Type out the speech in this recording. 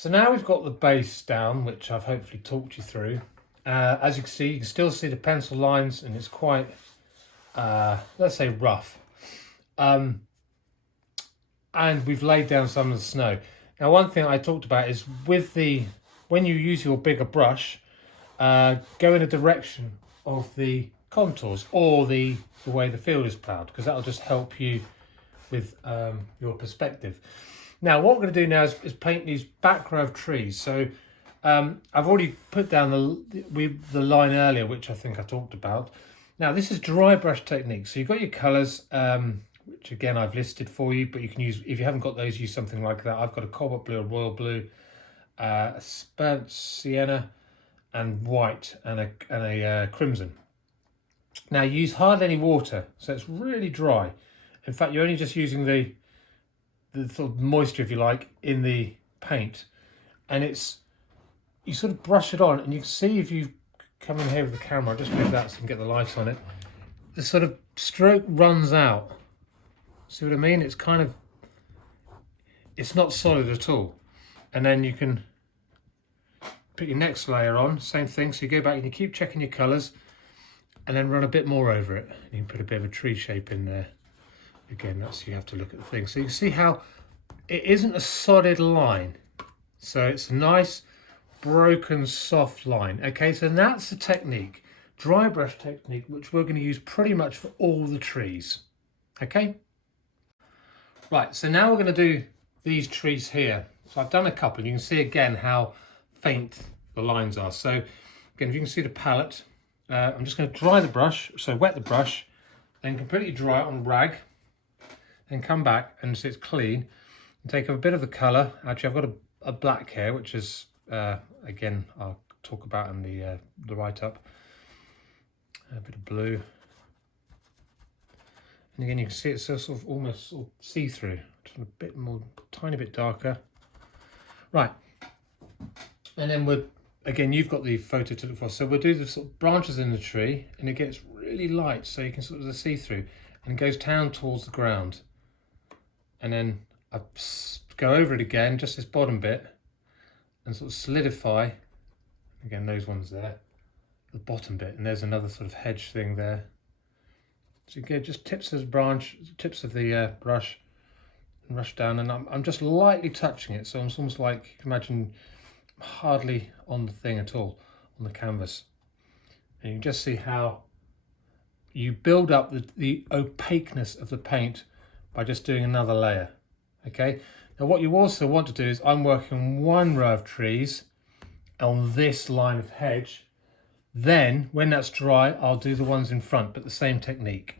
So now we've got the base down, which I've hopefully talked you through. As you can still see the pencil lines, and it's quite, let's say, rough. And we've laid down some of the snow. Now, one thing I talked about is when you use your bigger brush, go in a direction of the contours or the way the field is ploughed, because that'll just help you with your perspective. Now, what we're going to do now is paint these back row of trees. So I've already put down the line earlier, which I think I talked about. Now, this is dry brush technique. So you've got your colours, which again I've listed for you, but you can use, if you haven't got those, use something like that. I've got a cobalt blue, a royal blue, a burnt sienna, and white, and a crimson. Now, use hardly any water, so it's really dry. In fact, you're only just using the sort of moisture, if you like, in the paint, and you sort of brush it on, and you can see, if you come in here with the camera, I'll just move that so you can get the light on it, the sort of stroke runs out. See what I mean? It's kind of, it's not solid at all. And then you can put your next layer on, same thing. So you go back and you keep checking your colours, and then run a bit more over it. You can put a bit of a tree shape in there. Again, that's, you have to look at the thing. So you can see how it isn't a solid line. So it's a nice, broken, soft line. Okay, so that's the technique, dry brush technique, which we're going to use pretty much for all the trees. Okay? Right, so now we're going to do these trees here. So I've done a couple. You can see again how faint the lines are. So again, if you can see the palette, I'm just going to dry the brush, so wet the brush, then completely dry it on a rag. Then come back and so it's clean, and take a bit of the colour. Actually, I've got a black here, which is again I'll talk about in the write-up. A bit of blue, and again you can see it's sort of almost sort of see-through, just a bit more, tiny bit darker. Right, and then again you've got the photo to look for. So we'll do the sort of branches in the tree, and it gets really light, so you can sort of see through, and it goes down towards the ground. And then I go over it again, just this bottom bit, and sort of solidify, again those ones there, the bottom bit, and there's another sort of hedge thing there. So again, just tips of the branch, tips of the brush, and rush down, and I'm just lightly touching it, so it's almost like, you can imagine, hardly on the thing at all, on the canvas. And you can just see how you build up the opaqueness of the paint by just doing another layer. Okay, now what you also want to do is, I'm working on one row of trees on this line of hedge, then when that's dry I'll do the ones in front, but the same technique.